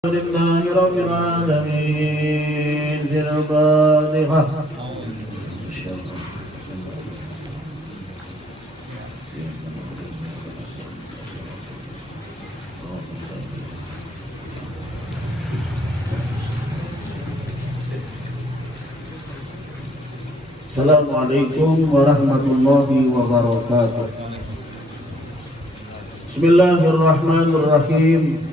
لله رب العالمين الفاتحة. Assalamualaikum warahmatullahi wabarakatuh. Bismillahirrahmanirrahim.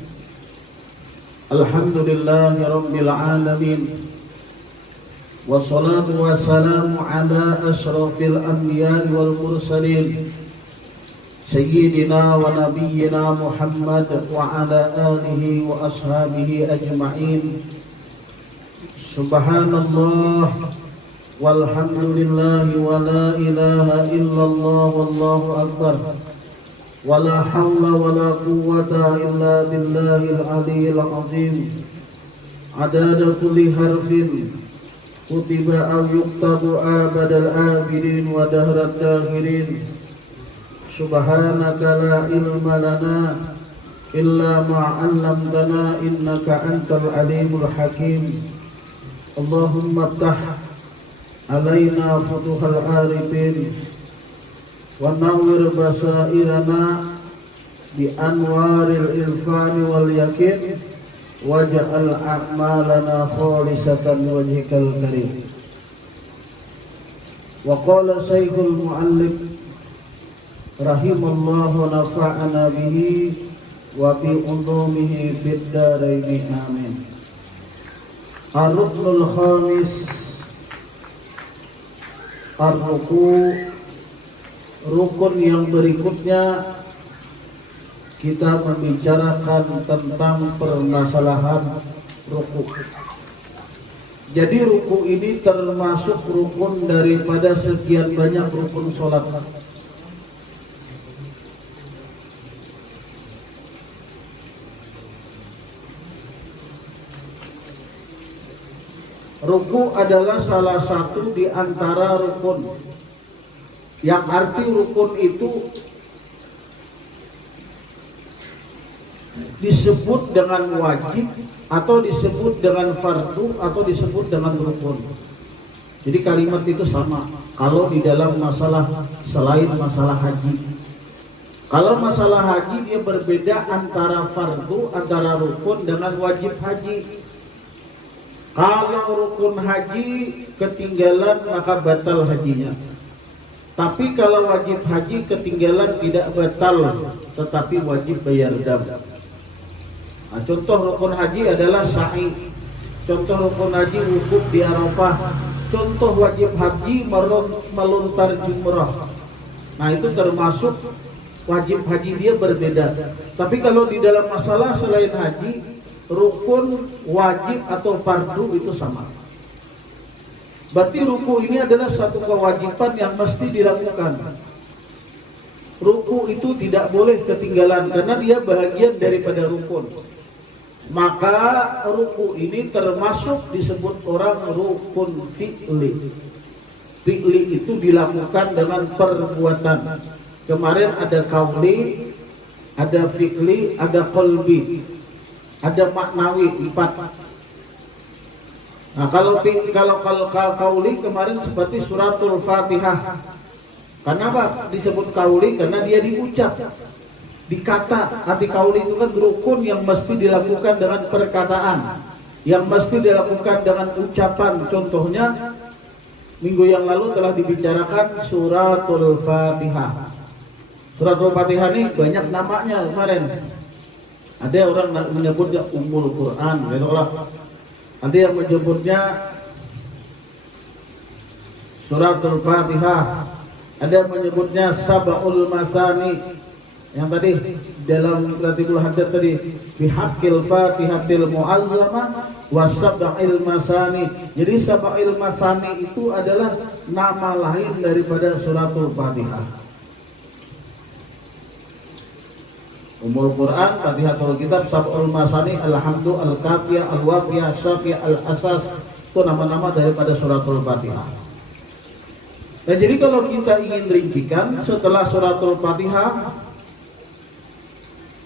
Alhamdulillahi rabbil alamin. Wassalatu wassalamu ala ashrafil anbiya'i wal mursalin Sayyidina wa nabiyyina Muhammad wa ala alihi wa ashabihi ajma'in. Subhanallah walhamdulillahi wa la ilaha illallah wallahu akbar. Wala hawla wala quwwata illa billahil aliyyil azim. Adada kulli harfin kutiba aw yuktabu abadal abidin wa dahrad dahirin. Subhanaka la ilma lana illa ma 'allamtana innaka antal alimul hakim. Allahumma iftah alaina futuhal arifin wa nawwir basairana bi anwaril irfani wal yakin waj'al a'malana khalisatan wajhikal karim. Wa qala syekhul muallif rahimallahu nafa'ana bihi wa bi ulumihi fid dharain amin. Ar-ruknul khamis ar-ruku'. Rukun yang berikutnya kita membicarakan tentang permasalahan ruku. Jadi ruku ini termasuk rukun daripada sekian banyak rukun sholat. Ruku adalah salah satu di antara rukun. Yang arti rukun itu disebut dengan wajib atau disebut dengan fardu atau disebut dengan rukun. Jadi kalimat itu sama kalau di dalam masalah selain masalah haji. Kalau masalah haji dia berbeda antara fardu, antara rukun dengan wajib haji. Kalau rukun haji ketinggalan maka batal hajinya. Tapi kalau wajib haji ketinggalan tidak batal, tetapi wajib bayar dam. Nah, contoh rukun haji adalah sa'i. Contoh rukun haji wukuf di Arafah. Contoh wajib haji melontar jumrah. Nah, itu termasuk wajib haji, dia berbeda. Tapi kalau di dalam masalah selain haji, rukun, wajib atau fardu itu sama. Berarti ruku ini adalah satu kewajiban yang mesti dilakukan. Ruku itu tidak boleh ketinggalan karena dia bahagian daripada rukun. Maka ruku ini termasuk disebut orang rukun fi'li. Fi'li itu dilakukan dengan perbuatan. Kemarin ada qauli, ada fi'li, ada qalbi, ada maknawi, 4. Nah, kalau kauli kemarin seperti suratul Fatihah. Kenapa disebut kauli? Karena dia diucap, dikata. Arti kauli itu kan rukun yang mesti dilakukan dengan perkataan, yang mesti dilakukan dengan ucapan. Contohnya minggu yang lalu telah dibicarakan suratul Fatihah. Suratul Fatihah ini banyak namanya kemarin. Ada orang menyebutnya Ummul Quran, gitu lah. Ada yang menyebutnya suratul Fatihah, ada yang menyebutnya Sab'ul Masani. Yang tadi dalam Ratibul Haddad tadi bihaqqil Fatihatil Mu'azzamah wasab'il Masani. Jadi Sab'il Masani itu adalah nama lain daripada suratul Fatihah. Ummul Quran, Fatihatul Kitab, Sab'ul Masani, Alhamdu, Al-Kafiyah, Al-Wafiyah, Syafiyah, Al-Asas. Itu nama-nama daripada suratul Fatihah. Nah, jadi kalau kita ingin rincikan setelah suratul Fatihah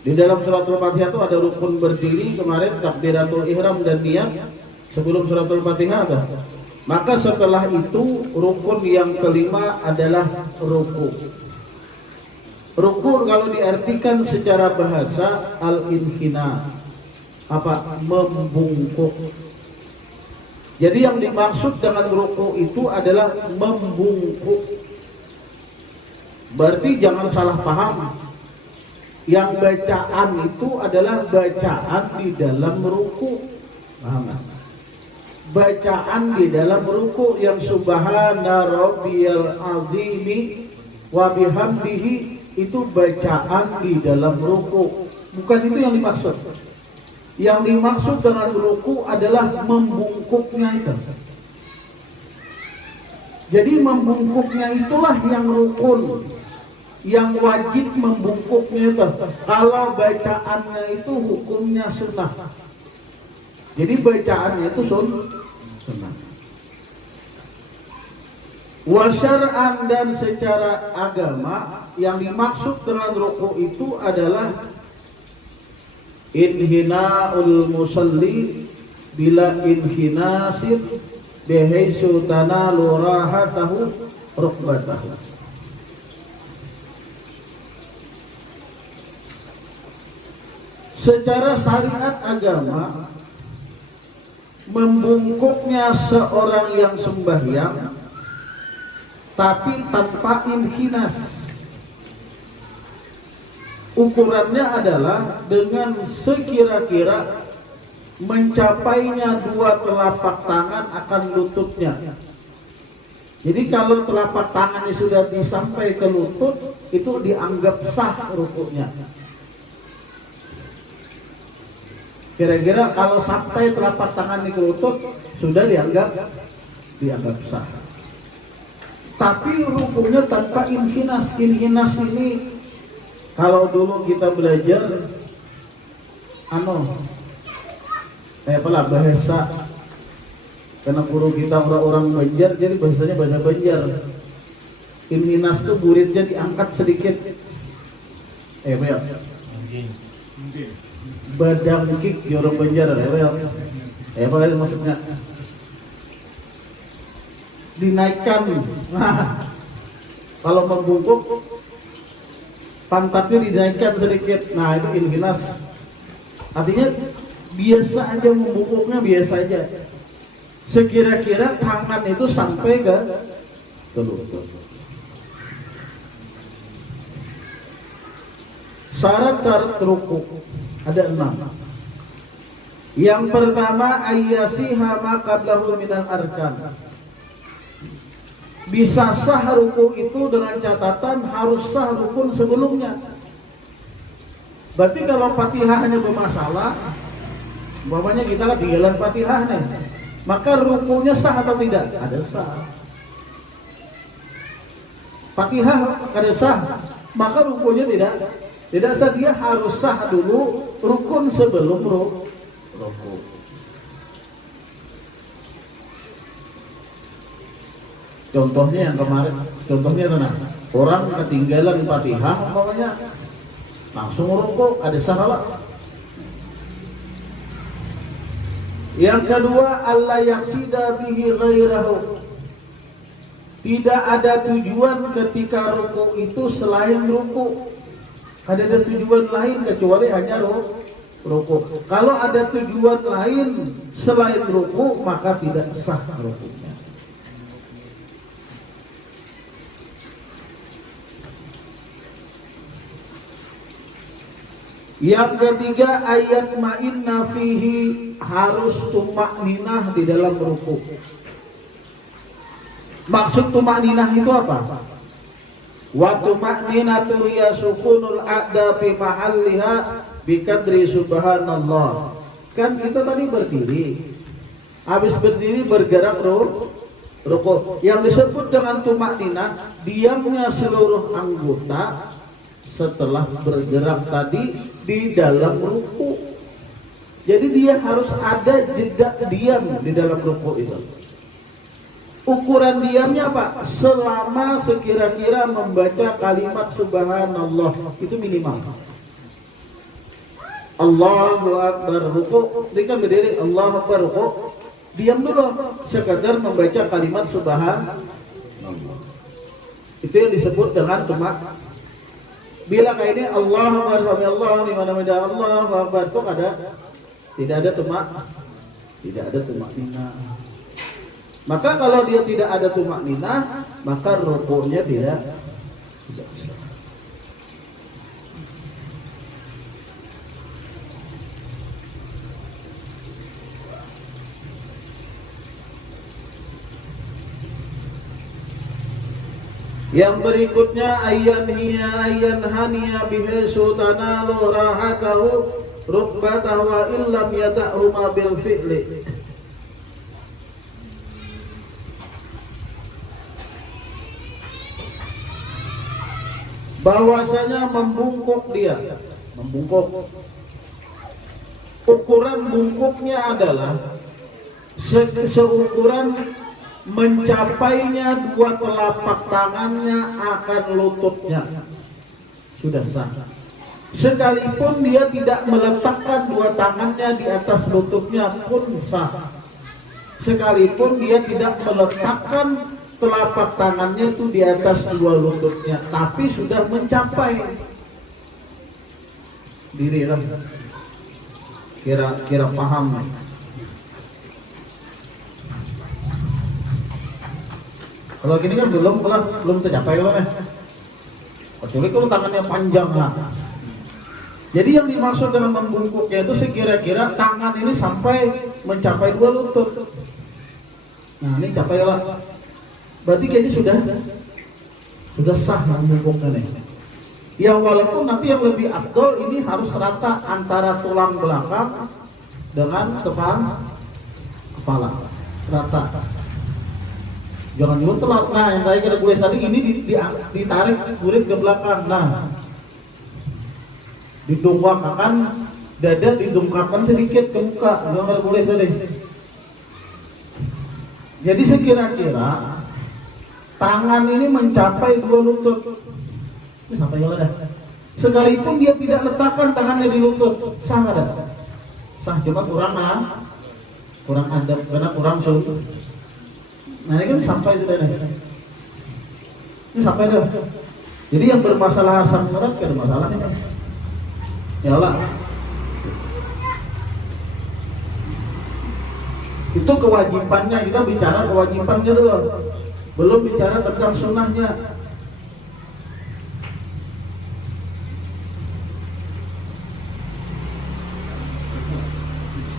Di dalam suratul Fatihah itu ada rukun berdiri kemarin, takbiratul ihram dan niat sebelum suratul Fatihah ada. Maka setelah itu rukun yang kelima adalah ruku. Ruku kalau diartikan secara bahasa al-inhina, apa? Membungkuk. Jadi yang dimaksud dengan ruku itu adalah membungkuk. Berarti jangan salah paham. Yang bacaan itu adalah bacaan di dalam ruku. Paham? Bacaan di dalam ruku yang subhana rabbiyal azimi wa bihamdihi itu bacaan di dalam ruku. Bukan itu yang dimaksud. Yang dimaksud dengan ruku adalah membungkuknya itu. Jadi membungkuknya itulah yang rukun. Yang wajib membungkuknya itu. Kalau bacaannya itu hukumnya sunnah. Jadi bacaannya itu sunnah. Wa syar'an dan secara agama yang dimaksud dengan ruku itu adalah inhina'ul musalli bila inhinasir bihaitsu tanalu rahatahu rukbatahu. Secara syariat agama, membungkuknya seorang yang sembahyang tapi tanpa inhinas, ukurannya adalah dengan sekira-kira mencapainya 2 telapak tangan akan lututnya. Jadi kalau telapak tangannya sudah disampai ke lutut, itu dianggap sah rukuknya. Kira-kira kalau sampai telapak tangan di lutut sudah dianggap sah. Tapi rukunya tanpa inhinas. Inhinas ini kalau dulu kita belajar apalah bahasa, karena guru kita orang Banjar, jadi bahasanya bahasa Banjar. Inhinas itu buritnya diangkat sedikit. Badang kik di orang Banjar, apa maksudnya? Dinaikkan. Nah, kalau membungkuk pantatnya dinaikkan sedikit. Nah, itu inhinas. Artinya biasa aja membungkuknya, biasa aja. Sekira-kira tangan itu sampai ke lutut. Syarat-syarat ruku ada 6. Yang pertama ayyasiha ma qablahu minal arkan. Bisa sah ruku itu dengan catatan harus sah rukun sebelumnya. Berarti kalau Fatihahnya bermasalah, umpamanya kita ketinggalan Fatihah nih, maka rukunya sah atau tidak? Ada sah. Fatihah ada sah, maka rukunya tidak sah. Dia harus sah dulu rukun sebelum ruku. Contohnya yang kemarin, contohnya tenang, orang ketinggalan Fatihah, umpamanya langsung ruku, ada salah. Yang kedua, Allah yaksida bihi ghairahu. Tidak ada tujuan ketika ruku itu selain ruku. Ada tujuan lain kecuali hanya ruku. Kalau ada tujuan lain selain ruku, maka tidak sah rukunya. Yang ketiga, ayat ma'inna fihi, harus tumakninah di dalam ruku. Maksud tumakninah itu apa? Wa tumakninatu hiya sukunul a'da fi mahalliha biqadri subhanallah. Kan kita tadi berdiri, habis berdiri bergerak ruku. Yang disebut dengan tumakninah, diamnya seluruh anggota setelah bergerak tadi di dalam ruku. Jadi dia harus ada jeda diam di dalam ruku itu. Ukuran diamnya apa? Selama sekira-kira membaca kalimat subhanallah, itu minimal. Allahu Akbar ruku, ketika berdiri Allahu Akbar ruku, diam dulu sekadar membaca kalimat subhanallah. Itu yang disebut dengan tumak. Bila kayak ini Allahu Akbar Allah di mana-mana Allahu Akbar itu tidak ada tumak, tidak ada tumak nina. Maka kalau dia tidak ada tumak nina, maka rukunya tidak sah. Yang berikutnya ayyan haniya bihisu tanalu rahatahu rukbatahu wa illam yata'huma bil fi'li. Bahwasanya membungkuk dia, membungkuk. Ukuran bungkuknya adalah seukuran mencapainya dua telapak tangannya akan lututnya, sudah sah. Sekalipun dia tidak meletakkan dua tangannya di atas lututnya pun sah. Sekalipun dia tidak meletakkan telapak tangannya itu di atas dua lututnya, tapi sudah mencapai diri lah. Kira paham nih. Kalau gini kan belum tercapai loh nih. Kecuali kalau tangannya panjang lah. Jadi yang dimaksud dengan membungkuknya itu sekira-kira tangan ini sampai mencapai dua lutut. Nah ini capai lah. Berarti kayaknya sudah sah membungkuknya nih. Ya walaupun nanti yang lebih afdol ini harus rata antara tulang belakang dengan kepala rata. Jangan juga telat. Nah yang tadi kita kulit tadi ini ditarik kulit ke belakang. Nah didongkakkan dada, didongkakkan sedikit ke muka. Jangan kulit tadi. Jadi sekira-kira tangan ini mencapai dua lutut. Ini sampai dah. Sekalipun dia tidak letakkan tangannya di lutut, sah nggak? Sah, cuma kurang adab karena kurang sunnah. Nah ini kan sampai sudah nih. Ini sampai dah. Jadi yang bermasalah asam urat kan masalah ini. Ya Allah. Itu kewajibannya, kita bicara kewajibannya dulu. Belum bicara tentang sunnahnya.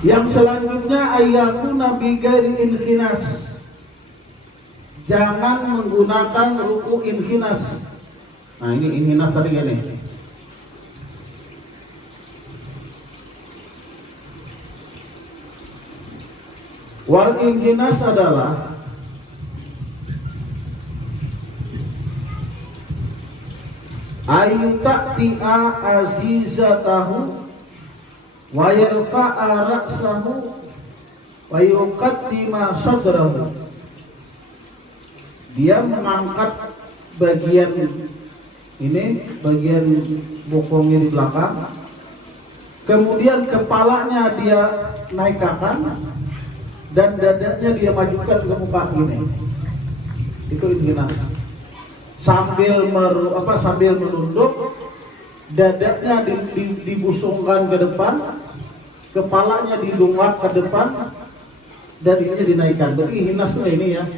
Yang selanjutnya ayakuna bighairi inhinas. Jangan menggunakan ruku inhinas. Nah ini inhinas tadi ini. Wal inhinas adalah ayutati'a azizatahu wa yarfa'a ra'sahu wa yuqaddima sadrahu. Dia mengangkat bagian ini, bagian bokongnya di belakang, kemudian kepalanya dia naikkan dan dadanya dia majukan ke muka ini. Itu inhinas. Sambil menunduk, dadanya dibusungkan ke depan, kepalanya didongak ke depan, dan ininya dinaikkan. Berarti inhinas ini ya.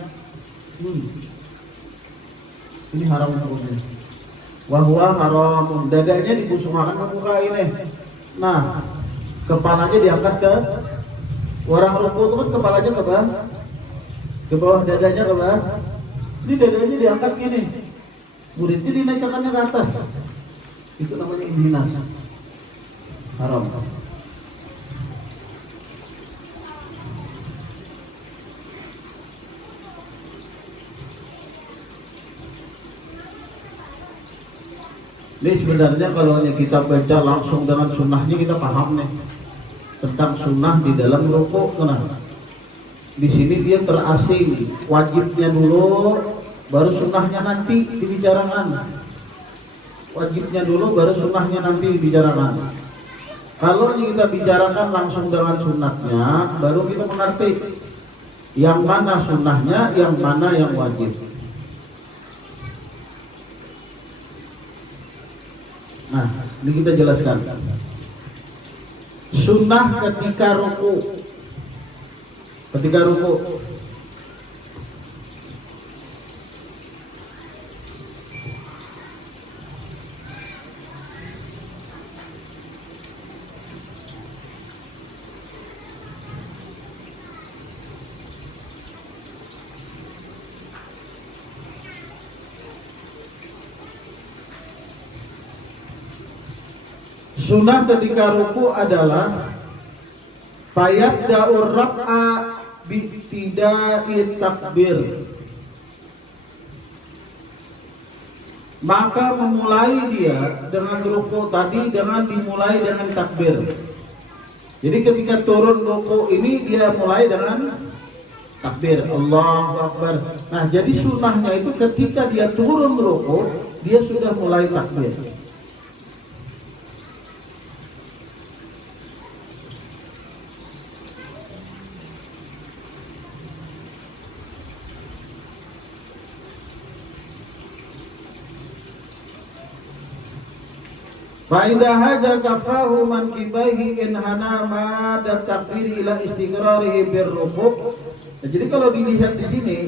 Ini haram hukumnya. Wahwa haram. Dadanya dibusungkan ke muka ini. Nah, kepalanya diangkat ke orang ruku itu kan kepalanya ke bawah, dadanya ke bawah. Ini dadanya diangkat gini. Muridnya dinaikkannya ke atas. Itu namanya inhinas. Haram. Ini sebenarnya kalau kita baca langsung dengan sunnahnya kita paham nih tentang sunnah di dalam ruku. Kenapa? Di sini dia terasing, wajibnya dulu, baru sunnahnya nanti dibicarakan. Wajibnya dulu, baru sunnahnya nanti dibicarakan. Kalau kita bicarakan langsung dengan sunnahnya, baru kita mengerti yang mana sunnahnya, yang mana yang wajib. Nah, ini kita jelaskan. Sunnah ketika ruku. Ketika ruku. Sunnah ketika ruku adalah fayabda'ur rab'a bi'tida'i takbir. Maka memulai dia dengan ruku tadi dengan dimulai dengan takbir. Jadi ketika turun ruku ini dia mulai dengan takbir, Allahu Akbar. Nah, jadi sunnahnya itu ketika dia turun ruku dia sudah mulai takbir. Fa'idha hada kafahu man kibaihi in hana ma dan takbir ila istiqrarihi birruku'. Nah, jadi kalau dilihat di sini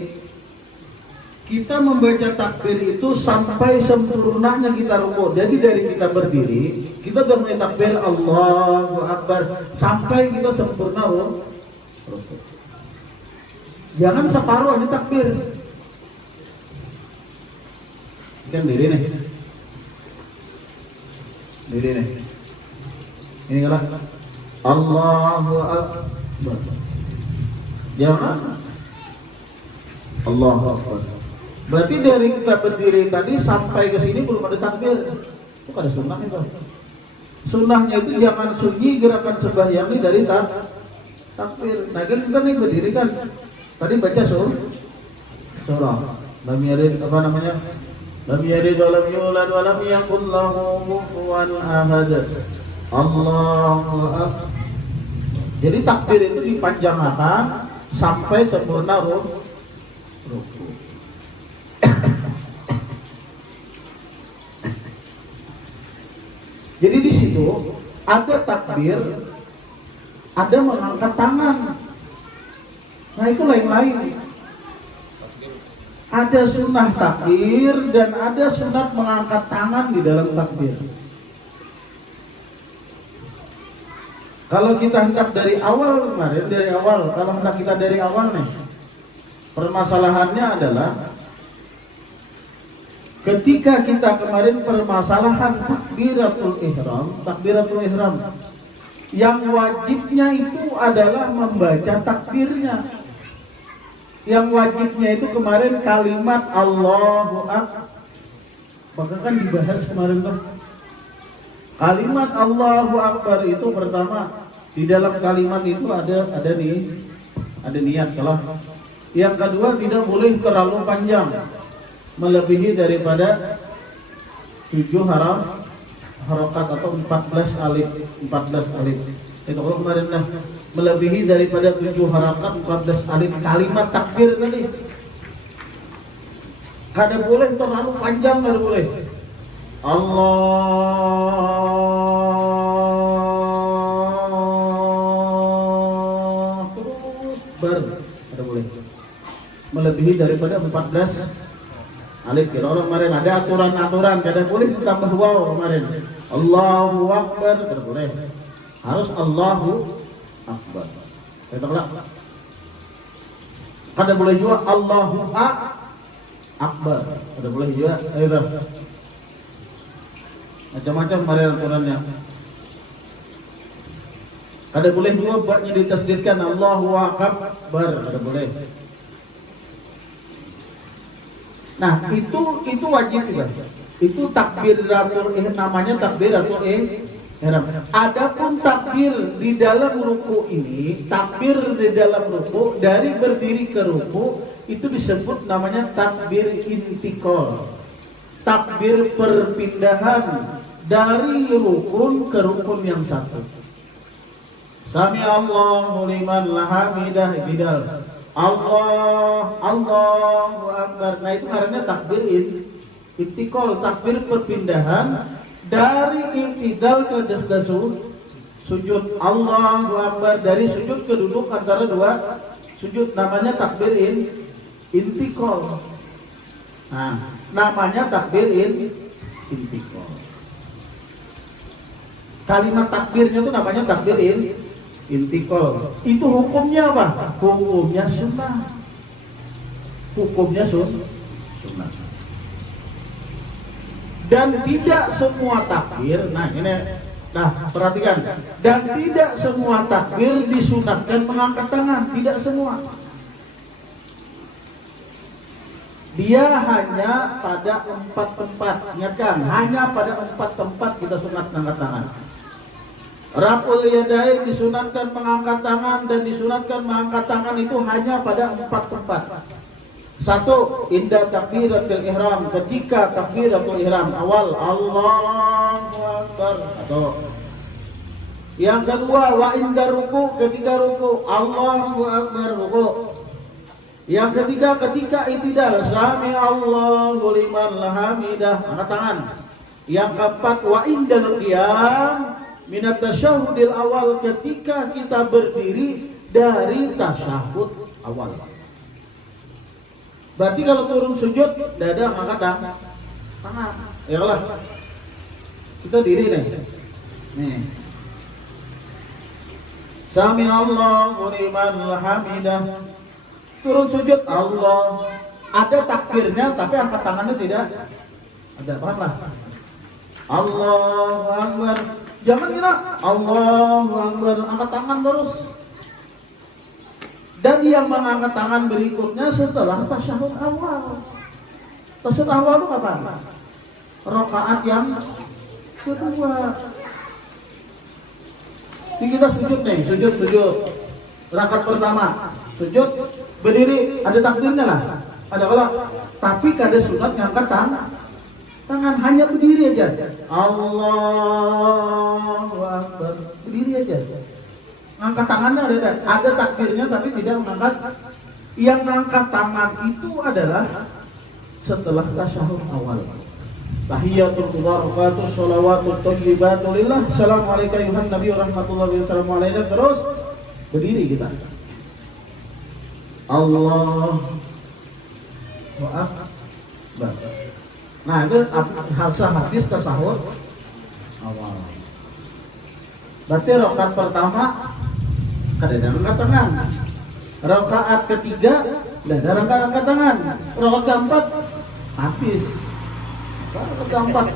kita membaca takbir itu sampai sempurnanya kita ruku. Jadi dari kita berdiri kita sudah mulai takbir Allahu Akbar sampai kita sempurna ruku. Jangan separuh aja takbir. Kan diri nih. Diri nih. Ini kalah Allahu Akbar. Jangan Allahu Akbar. Berarti dari kita berdiri tadi sampai ke sini belum ada takbir. Itu ada sunnah itu. Sunnahnya itu jangan sunyi gerakan sembahyang ini dari takbir. Nah kan kita nih berdiri kan. Tadi baca surah. Lam yalid apa namanya? Lam yalid wa lam yulad wa lam yakul lahu kufuwan ahad. Allahu Akbar. Jadi takbir itu dipanjangkan sampai sempurna ruku. Jadi di situ ada takbir, ada mengangkat tangan. Nah itu lain-lain. Ada sunnah takbir dan ada sunnah mengangkat tangan di dalam takbir. Kalau kita hendak dari awal kemarin, kalau hendak kita dari awal nih, permasalahannya adalah ketika kita kemarin permasalahan takbiratul ihram, yang wajibnya itu adalah membaca takbirnya. Yang wajibnya itu kemarin kalimat Allahu Akbar. Bahkan kan dibahas kemarin tuh. Kalimat Allahu Akbar itu pertama di dalam kalimat itu ada niat. Kalau yang kedua tidak boleh terlalu panjang, melebihi daripada 7 harokat atau 14 alif. Itu kalau kemarin lah melebihi daripada 7 harokat 14 alif kalimat takbir tadi. Kada boleh terlalu panjang, kada boleh. Allah terus ada boleh melebihi daripada 14 alif. Kalau orang kemarin ada aturan kada boleh ditambah waw kemarin. Allahu Akbar kada boleh. Harus Allahu Akbar. Kada boleh juga Allahu Akbar. Kada boleh juga macam-macam kemarin aturannya. Kada boleh juga buatnya ditasdidkan Allahu Akbar, kada boleh. Nah, itu wajib juga. Itu takbiratul ihram, namanya takbiratul ihram. Adapun takbir di dalam ruku ini, takbir di dalam ruku dari berdiri ke ruku itu disebut namanya takbir intikal. Takbir perpindahan dari rukun ke rukun yang satu. Sami Allahu liman hamidah bidal. Allahu Akbar. Nah itu karena takbir intikal, takbir perpindahan dari i'tidal ke sujud. Allahu Akbar, dari sujud ke duduk antara dua sujud, namanya takbir intikal. Nah, namanya takbir intikal. Kalimat takbirnya itu namanya takbir intikal. Itu hukumnya apa? Hukumnya sunnah. Hukumnya sunnah. Dan tidak semua takbir, nah perhatikan. Dan tidak semua takbir disunatkan mengangkat tangan, tidak semua. Dia hanya pada 4 tempat, ingatkan, hanya pada 4 tempat kita sunat mengangkat tangan. Raf'ul yadain disunatkan mengangkat tangan, dan disunatkan mengangkat tangan itu hanya pada 4 tempat. 1. Inda takbiratul ihram, ketika takbiratul ihram awal, Allahu Akbar. Yang kedua, wa inda ruku, ketika ruku, Allahu Akbar ruku. Yang ketiga, ketika i'tidal, sami Allahu liman hamidah, angkat tangan. Yang keempat, wa indal qiyam minat tasyahudil awal, ketika kita berdiri dari tasyahud awal. Berarti kalau turun sujud, dada angkat tangan. Ya Allah. Kita diri nih. Sami Allahu liman hamidah. Turun sujud, Allah. Ada takbirnya, tapi angkat tangannya tidak ada. Paham lah? Allahu Akbar. Jangan kira Allahu Akbar, angkat tangan terus. Dan yang mengangkat tangan berikutnya setelah tasyahud awal. Tasyahud awal itu kapan? Rakaat yang kedua. Ini kita sujud nih, sujud. Rakaat pertama, sujud, berdiri, ada takbirnya lah. Ada kalau, tapi kada sunat ngangkat tangan, hanya berdiri aja. Allahu Akbar, berdiri aja. Ngangkat tangannya ada takbirnya, tapi tidak mengangkat. Yang ngangkat tangan itu adalah setelah tasyahud awal. Tahiyatul mubarakatuh sholawatut thayyibatu lillah. Assalamualaikum ayuhan nabi warahmatullahi wabarakatuh. Terus berdiri kita. Allahu Akbar. Nah itu hadis tasyahud awal. Berarti rakaat pertama kada angkat tangan. Rakaat ketiga ada angkat tangan. Rakaat keempat habis. Rakaat keempat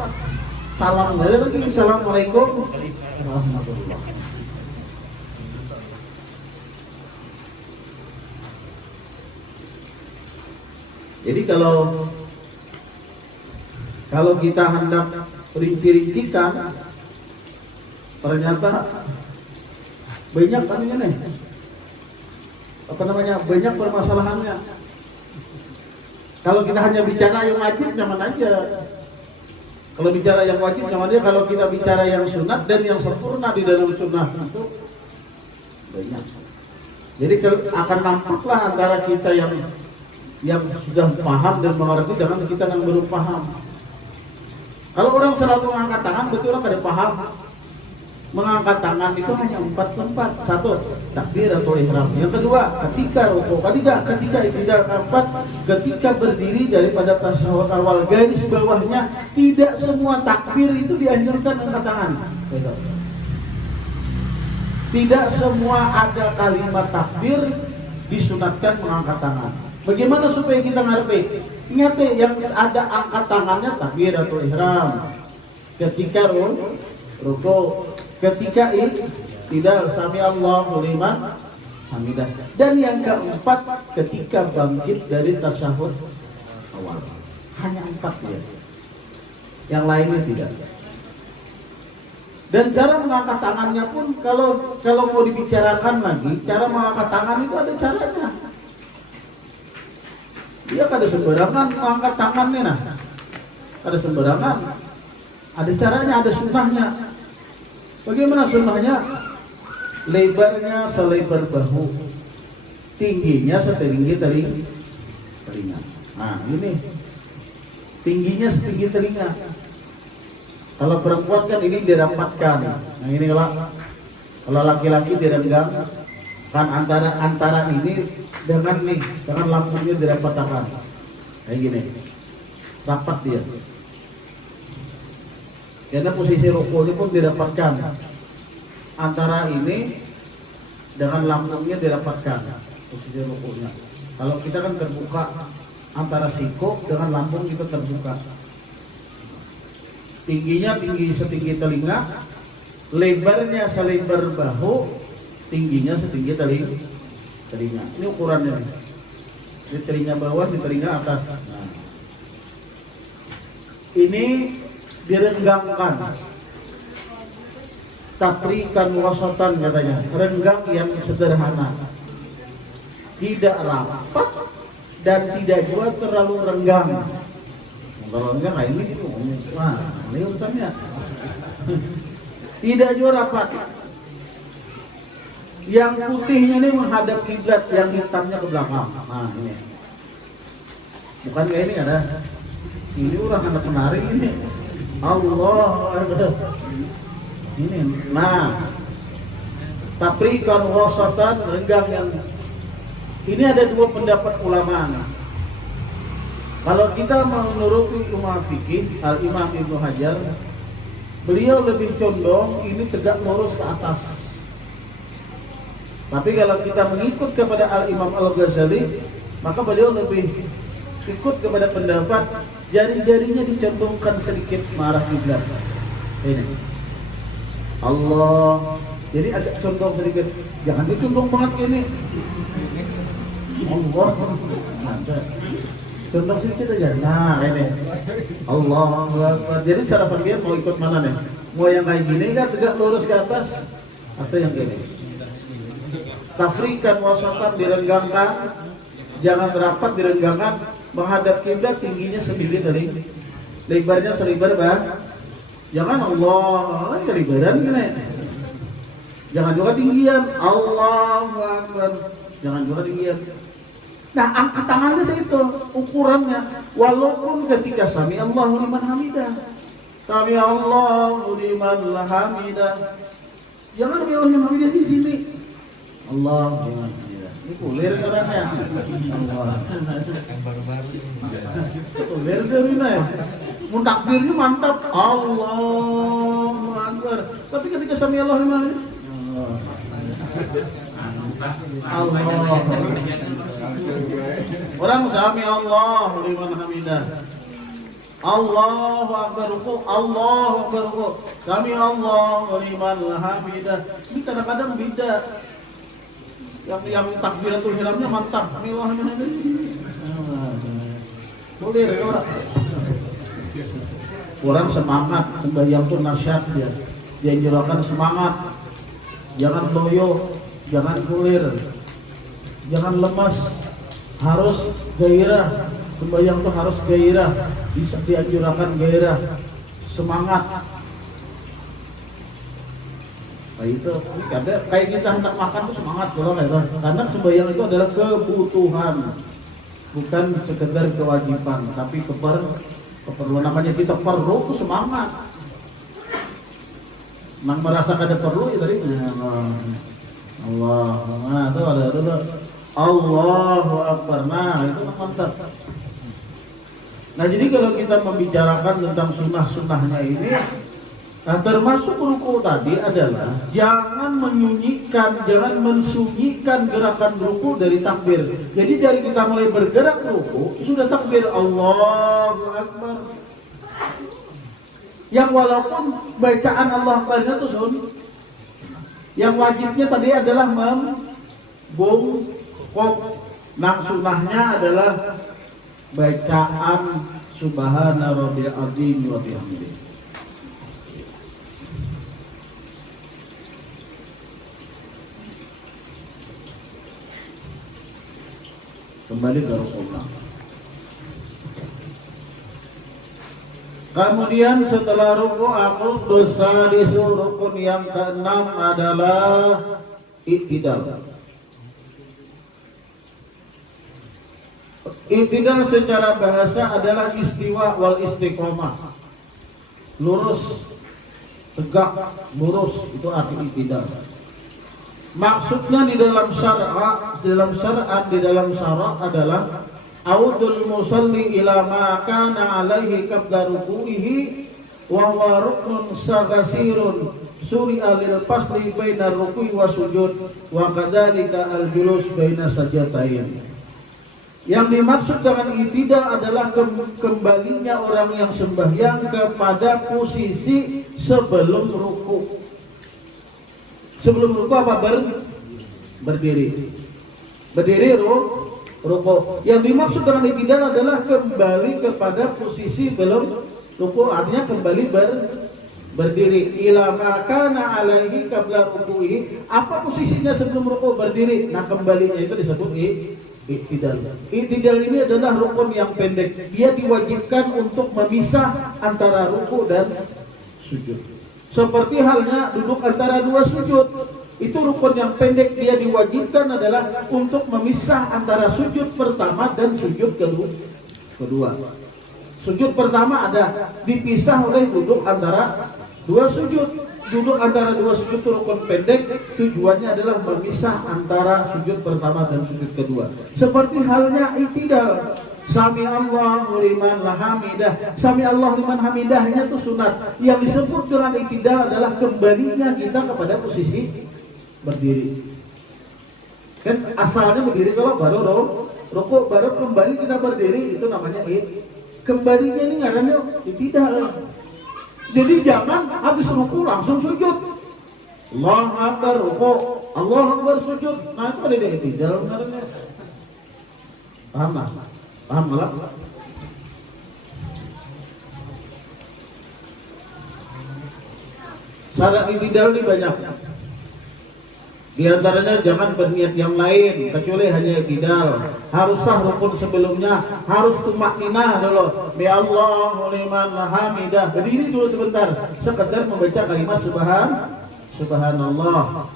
salam dari lagi, assalamualaikum warahmatullahi. Jadi kalau kita hendak rinci-rincikan, ternyata banyak banyak permasalahannya. Kalau kita hanya bicara yang wajib nyaman aja. Kalau bicara yang wajib nyaman aja. Kalau kita bicara yang sunat dan yang sempurna di dalam sunnah itu banyak. Jadi akan nampaklah antara kita yang sudah paham dan mengerti dengan kita yang belum paham. Kalau orang selalu mengangkat tangan, berarti orang kada paham. Mengangkat tangan itu hanya 4 tempat. 1. Takbiratul ihram. Yang kedua, ketika rukuk. Ketika i'tidal. 4. Ketika berdiri daripada tasyahud awal. Garis bawahnya, tidak semua takbir itu dianjurkan angkat tangan. Tidak semua ada kalimat takbir disunatkan mengangkat tangan. Bagaimana supaya kita ngerti? Ingat yang ada angkat tangannya takbiratul ihram. Ketika rukuk. Ketika i'tidal, sami Allahu liman hamidah. Dan yang keempat, ketika bangkit dari tasyahud awal. Hanya 4 ya. Yang lainnya tidak. Dan cara mengangkat tangannya pun kalau mau dibicarakan lagi, cara mengangkat tangan itu ada caranya. Dia kada sembarangan mengangkat tangannya Kada sembarangan. Ada caranya, ada sunnahnya. Bagaimana sunnahnya? lebarnya selebar bahu, tingginya setinggi telinga. Nah ini tingginya setinggi telinga. Kalau perempuan kan ini dirapatkan. Nah ini kalau laki-laki direnggang kan antara ini dengan lambungnya dirapatkan. Kayak gini, rapat dia. Karena posisi ruku ini pun didapatkan antara ini dengan lambungnya dirapatkan posisi rukunya. Kalau kita kan terbuka antara siku dengan lambung kita terbuka. Tingginya tinggi setinggi telinga, lebarnya selebar bahu, tingginya setinggi telinga. Ini ukurannya. Di telinga bawah, di telinga atas. Nah. Ini direnggangkan, tafrikan wasatan katanya, renggang yang sederhana, tidak rapat dan tidak juga terlalu renggang. Kalau renggang kayak ini gitu, wah ini urusannya. Tidak juga rapat. Yang putihnya ini menghadap kiblat, yang hitamnya ke belakang. Nah ini, bukan kayak ini ada. Ini orang anak penari ini. Allah ini, nah tafrikan wasatan, renggang yang ini ada dua pendapat ulama. Kalau kita menuruti ulama fikih, Al-Imam Ibnu Hajar, beliau lebih condong ini tegak lurus ke atas. Tapi kalau kita mengikut kepada Al-Imam Al-Ghazali, maka beliau lebih ikut kepada pendapat jari-jarinya dicondongkan sedikit mengarah kiblat. Ini Allah, jadi agak condong sedikit, jangan dicondong banget ini. Allah, condong sedikit aja. Nah ini Allah. Jadi secara sambian mau ikut mana nih? Mau yang kayak gini kan tegak lurus ke atas, atau yang gini? Tafrikan wasatan direnggangkan, jangan rapat direnggangkan, menghadap kiblat, tingginya setinggi dari lebarnya selebar jangan Allah lebaran gini, jangan juga tinggian Allahu Akbar, jangan juga tinggian. Nah angkat tangannya segitu ukurannya, walaupun ketika sami Allahu liman hamidah, sami Allahu liman hamidah, jangan Allahu liman hamidah di sini, Allah liman hamidah. Ini kulir katanya. Allah. Kulir dari mana ya? Mun takbirnya mantap. Allahu Akbar. Tapi ketika sami Allah liman Allah. Orang sami Allah liman hamidah. Allahu Akbar ruku, Allahu Akbar ruku. Sami Allah liman hamidah. Ini kadang-kadang beda. Yang takbiratul ihramnya mantap. Boleh orang semangat sembahyang tuh nasihat dia. Dianjurkan semangat. Jangan loyo, jangan kulir. Jangan lemas. Harus gairah. Sembahyang tuh harus gairah. Bisa dianjurkan gairah. Semangat. Nah itu kayak kita hendak makan tuh semangat kalau karena sembahyang itu adalah kebutuhan, bukan sekedar kewajiban, tapi keperluan. Namanya kita perlu tuh semangat. Nang merasa ada perlu ya tadi Allah, nah itu ada Allahu Akbar, nah itu mantap. Nah jadi kalau kita membicarakan tentang sunnah-sunnahnya ini, nah, termasuk ruku tadi adalah jangan menyunyikan, jangan mensunyikan gerakan ruku dari takbir. Jadi dari kita mulai bergerak ruku sudah takbir Allahu Akbar. Yang walaupun bacaan Allah Akbarnya itu yang wajibnya tadi adalah membungkuk. Nah sunnahnya adalah bacaan Subhana Rabbil Azim wa bihamdihi. Kembali ke rukun. Kemudian setelah ruku aku dosa di rukun yang keenam adalah i'tidal. I'tidal secara bahasa adalah istiwa wal istiqomah. Lurus, tegak, lurus, itu arti i'tidal. Maksudnya di dalam syara', di dalam syara' adalah audul musalli ila ma kana alaihi qabla ruku'ihi wa huwa ruknun saghasirun suri'a lil fasli baina ruku'i wa sujud wa kadzalika al julus baina sajdatain. Yang dimaksud dengan i'tidal adalah kembalinya orang yang sembahyang kepada posisi sebelum ruku. Sebelum ruku apa? Berdiri. Berdiri ruku. Yang dimaksud dengan i'tidal adalah kembali kepada posisi belum ruku, artinya kembali berdiri. Ila ma kana alaihi qabla ruku'i. Apa posisinya sebelum ruku? Berdiri. Nah, kembalinya itu disebut i'tidal. I'tidal ini adalah rukun yang pendek. Dia diwajibkan untuk memisah antara ruku dan sujud. Seperti halnya duduk antara dua sujud. Itu rukun yang pendek. Dia diwajibkan adalah untuk memisah antara sujud pertama dan sujud kedua. Sujud pertama ada dipisah oleh duduk antara dua sujud. Duduk antara dua sujud itu rukun pendek, tujuannya adalah memisah antara sujud pertama dan sujud kedua. Seperti halnya i'tidal. Sami Allahu liman hamidah. Sami Allahu liman hamidahnya itu sunat. Yang disebut dengan i'tidal adalah kembalinya kita kepada posisi berdiri. Kan asalnya berdiri kalau baru ruku, baru kembali kita berdiri, itu namanya kembalinya ini ngarannya i'tidal. Jadi jangan habis ruku langsung sujud. Allahu Akbar ruku, Allahu Akbar sujud. Nah itu ada i'tidal ngarannya. Paham lah? Paham malah? Syarat i'tidal ini banyak. Di antaranya jangan berniat yang lain kecuali hanya i'tidal. Harus sah rukun sebelumnya, harus tumakninah dulu. Ya Allahu liman hamidah. Berdiri dulu sebentar, sekedar membaca kalimat subhanallah.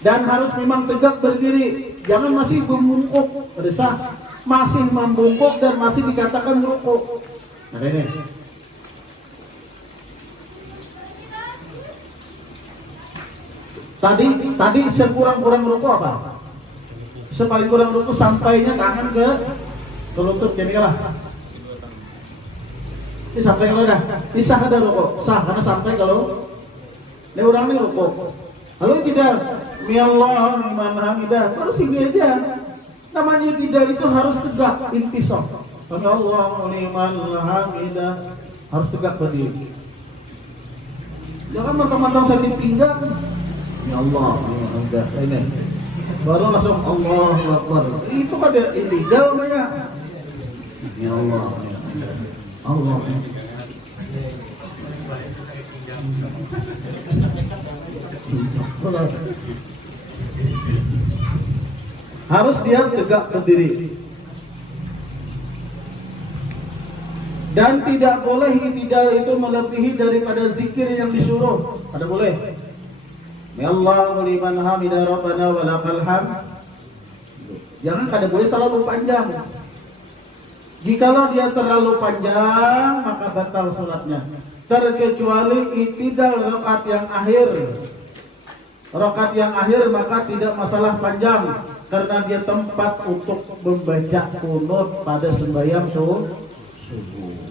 Dan harus memang tegak berdiri. Jangan masih membungkuk, resah. Masih membungkuk dan masih dikatakan rukuk. Nah ini. Tadi sekurang-kurang ruku apa? Sepaling kurang ruku sampainya tangan ke lutut, jadi lah. Ini sampai kalau dah, ini sah ada ruku, sah karena sampai kalau ini orang ini ruku. Lalu tidak, ya Allah liman hamidah, baru sini aja. Namanya tidak itu harus tegak, intisab. Ya Allah liman hamidah, harus tegak berdiri. Jangan mentang-mentang sakit pinggang. Ya Allah, udah ini. Baru langsung Allahu Akbar. Itu ada i'tidal namanya. Ya Allah. Allah. Harus dia tegak berdiri. Dan tidak boleh i'tidal itu melebihi daripada zikir yang disuruh. Ada boleh? Ya Allahu liman hamidah rabbana wa lakal hamd. Jangan kada boleh terlalu panjang. Jikalau dia terlalu panjang maka batal salatnya. Terkecuali i'tidal rakaat yang akhir. Rakaat yang akhir maka tidak masalah panjang karena dia tempat untuk membaca qunut pada sembahyang subuh.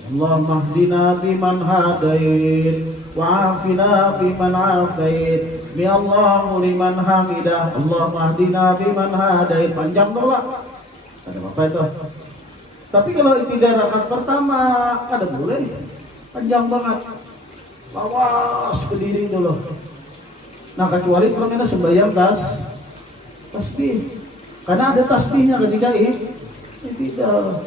Allahumma hdina fiman hadait wa afina fiman afait. Ya Allahu liman hamidah. Allahumma hdina fiman hadait. Panjang tuh lah. Ada apa itu? Tapi kalau i'tidal rakaat pertama ada boleh. Panjang banget. Lawas berdiri dulu. Nah kecuali kalau kita sembahyang tasbih. Karena ada tasbihnya ketika i'tidal.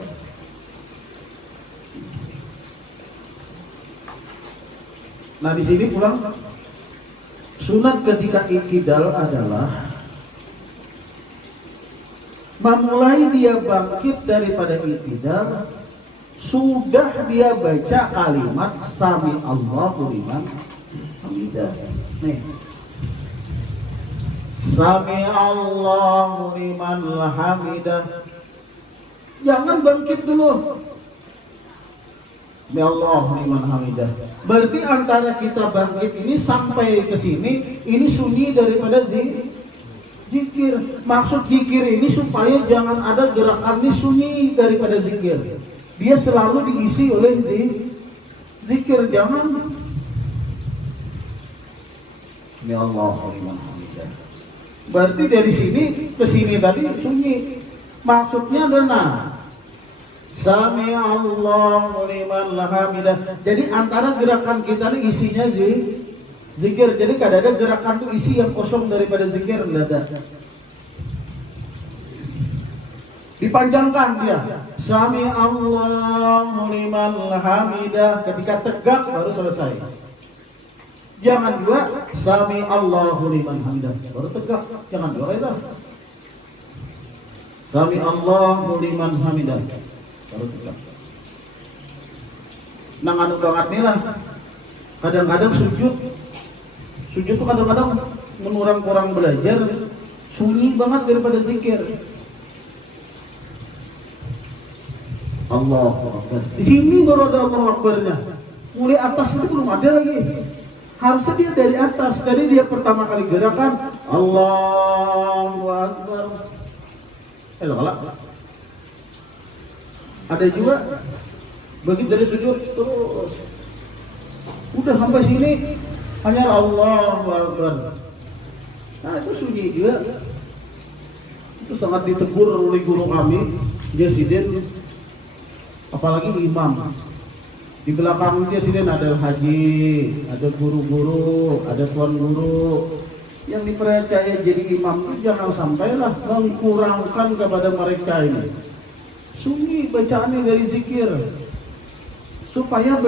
Nah di sini pulang sunat ketika i'tidal adalah memulai dia bangkit daripada i'tidal sudah dia baca kalimat sami Allahu liman hamidah. Nih. Sami Allahu liman hamidah. Jangan bangkit dulu. Ya Allah liman hamidah. Berarti antara kita bangkit ini sampai ke sini, ini sunyi daripada zikir. Maksud zikir ini supaya jangan ada gerakan ini sunyi daripada zikir. Dia selalu diisi oleh zikir. Jangan. Ya Allah liman hamidah. Berarti dari sini ke sini tadi sunyi. Maksudnya adalah Sami Allahu liman hamidah. Jadi antara gerakan kita ini isinya zikir. Jadi kadang-kadang gerakan itu isi yang kosong daripada zikir enggak ada. Dipanjangkan dia. Sami Allahu liman hamidah. Ketika tegak baru selesai. Jangan juga Sami Allahu liman hamidah baru tegak. Jangan dua itu. Sami Allahu liman hamidah baru tegak. Nang anu banget nih lah. Kadang-kadang sujud tuh kadang-kadang menurang kurang belajar sunyi banget daripada zikir. Allahu Akbar. Di sini baru ada Allahu Akbarnya. Mulai atas itu belum ada lagi. Harusnya dia dari atas. Dari dia pertama kali gerakan Allahu Akbar. Kalah. Ada juga begitu dari sujud terus udah sampai sini hanya Allahu Akbar. Nah itu sunyi juga. Itu sangat ditegur oleh guru kami Jesiden, apalagi imam. Di belakang Jesiden ada haji, ada guru-guru, ada tuan guru. Yang dipercaya jadi imam itu jangan sampailah mengkurangkan kepada mereka ini. Sunyi bacaannya dari zikir. Supaya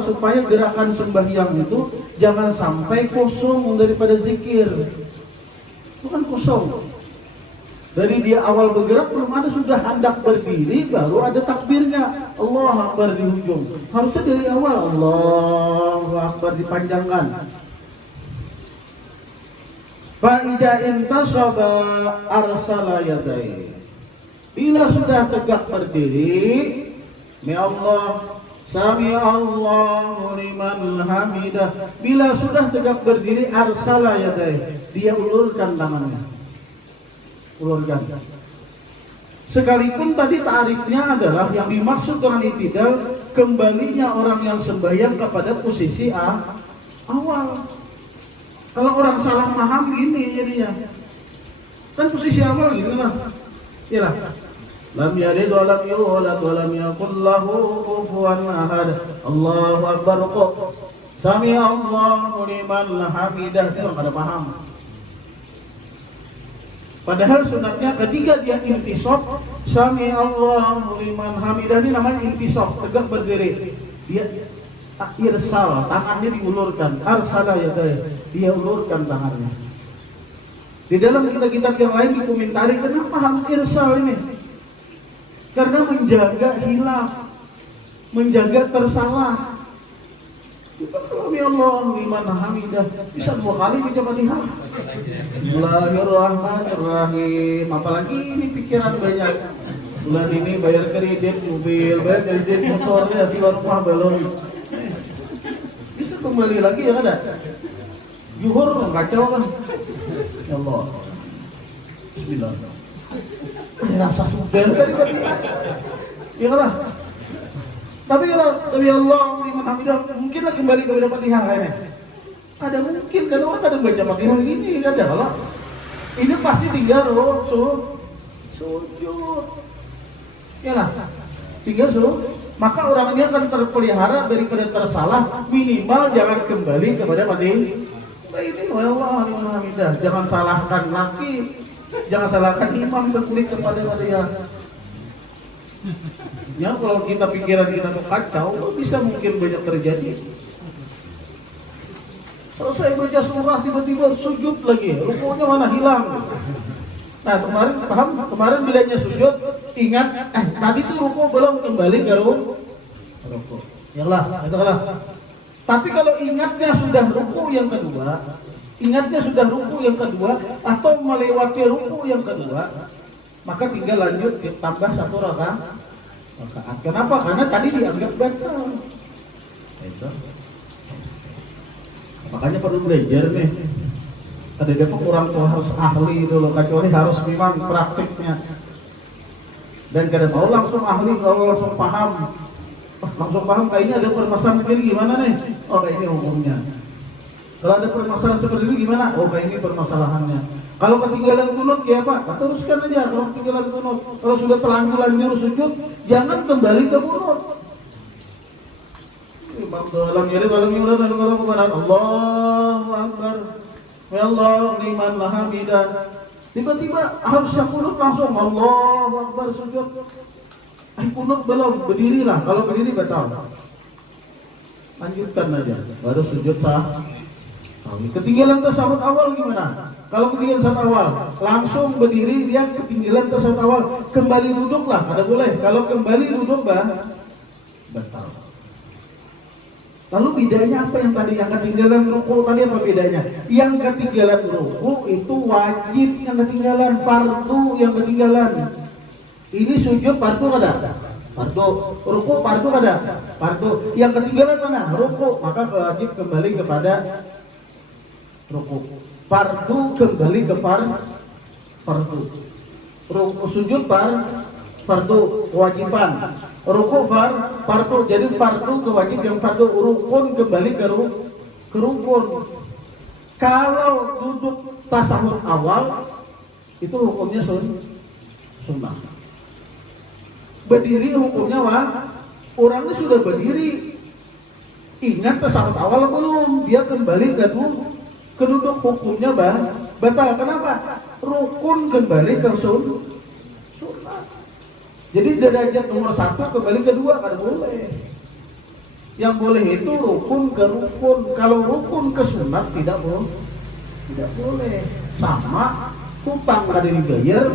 supaya gerakan sembahyang itu jangan sampai kosong daripada zikir. Bukan kosong. Dari dia awal bergerak belum ada sudah hendak berdiri baru ada takbirnya. Allahu Akbar di ujung. Harusnya dari awal Allahu Akbar dipanjangkan. Fa'idha intasaba arsala yadai. Bila sudah tegak berdiri, ya Allah, Sami Allahu liman hamidah. Bila sudah tegak berdiri, arsala yadai. Dia ulurkan tangannya. Ulurkan. Sekalipun tadi ta'rifnya adalah yang dimaksud dengan i'tidal kembalinya orang yang sembahyang kepada posisi awal. Kalau orang salah paham gini jadinya. Kan posisi awal gitu lah. Iyalah. Lam yalid wa lam yulad wa lam yakul lahu kufuwan ahad. Allahu Akbar. Sami Allahu liman hamidah. Itu pada paham. Padahal sunatnya ketika dia intisab, Sami Allahu liman hamidah ini namanya intisab, tegak berdiri. Dia irsal, tangannya diulurkan. Arsala yadayhi, dia ulurkan tangannya. Di dalam kitab-kitab yang lain dikomentari kenapa harus irsal ini? Karena menjaga hilaf, menjaga tersalah. Ya Allah liman hamidah bisa 2 kali baca Fatihah. Bismillahirrahmanirrahim. Apalagi ini pikiran banyak. Bulan ini bayar kredit mobil, bayar kredit motornya si rumah belum. Bisa kembali lagi ya kan? Zuhur kacau kan? Ya Allah. Bismillah. Rasa sudah tadi. Ya kan? Tapi kalau ya Allah liman hamidah mungkinlah kembali kepada Fatihah kayaknya. Ada mungkin kan orang kadang baca Fatihah gini ada kalau ini pasti tinggal sujud. Ya lah. Tinggal sujud. Maka orang ini akan terpelihara daripada tersalah, minimal jangan kembali kepada Fatihah. Ini ya Allah liman hamidah. Jangan salahkan laki, jangan salahkan imam terkulik kepada Fatihah. Ya kalau kita pikiran kita tuh kacau, bisa mungkin banyak terjadi. Kalau saya baca surah tiba-tiba sujud lagi, rukunya mana hilang. Nah kemarin paham? Kemarin bilanya sujud, ingat tadi tuh ruku belum kembali ke ruku. Ya lah, katakanlah. Tapi kalau ingatnya sudah ruku yang kedua, atau melewati ruku yang kedua, maka tinggal lanjut tambah 1 rakaat. Kenapa? Karena tadi dianggap batal. Itu. Makanya perlu belajar nih. Tadi dia orang tua harus ahli dulu, kecuali harus memang praktiknya. Dan kada tahu langsung ahli, kalau langsung paham. Kayaknya ada permasalahan begini gimana nih? Oh, kayak ini hukumnya. Kalau ada permasalahan seperti ini gimana? Oh, kayak ini permasalahannya. Kalau ketinggalan kunut ya Pak, teruskan aja. Kalau ketinggalan kunut, kalau sudah terlanjur sujud, jangan kembali ke kunut. Dalam nyurat kepada Allahu Akbar, ya Allah liman hamidah. Tiba-tiba harusnya kunut langsung Allahu Akbar sujud. Kunut belum, berdirilah. Kalau berdiri batal. Lanjutkan aja, baru sujud sah. Ketinggalan tasawuf awal gimana? Kalau ketinggalan tasawuf awal, langsung berdiri, dia ketinggalan tasawuf awal, kembali duduklah, ada boleh. Kalau kembali duduk batal. Lalu bedanya apa yang tadi? Yang ketinggalan ruku tadi apa bedanya? Yang ketinggalan ruku itu wajib, yang ketinggalan fardu, yang ketinggalan. Ini sujud fardu ada? Fardu. Ruku fardu ada? Fardu. Yang ketinggalan mana? Ruku. Maka wajib kembali kepada ruku. Fardu kembali ke fardu. Ruku sujud fardu kewajiban. Ruku fardu. Jadi fardu kewajib, yang fardu rukun kembali ke rukun. Kalau duduk tasawuf awal itu hukumnya sunnah. Berdiri hukumnya orangnya sudah berdiri, ingat tasawuf awal belum, dia kembali ke duduk, hukumnya batal. Kenapa? Rukun kembali ke sunnah. Jadi derajat nomor 1 kembali ke 2 kan boleh. Yang boleh itu rukun ke rukun. Kalau rukun ke sunnah tidak boleh. Sama hutang kada dibayar,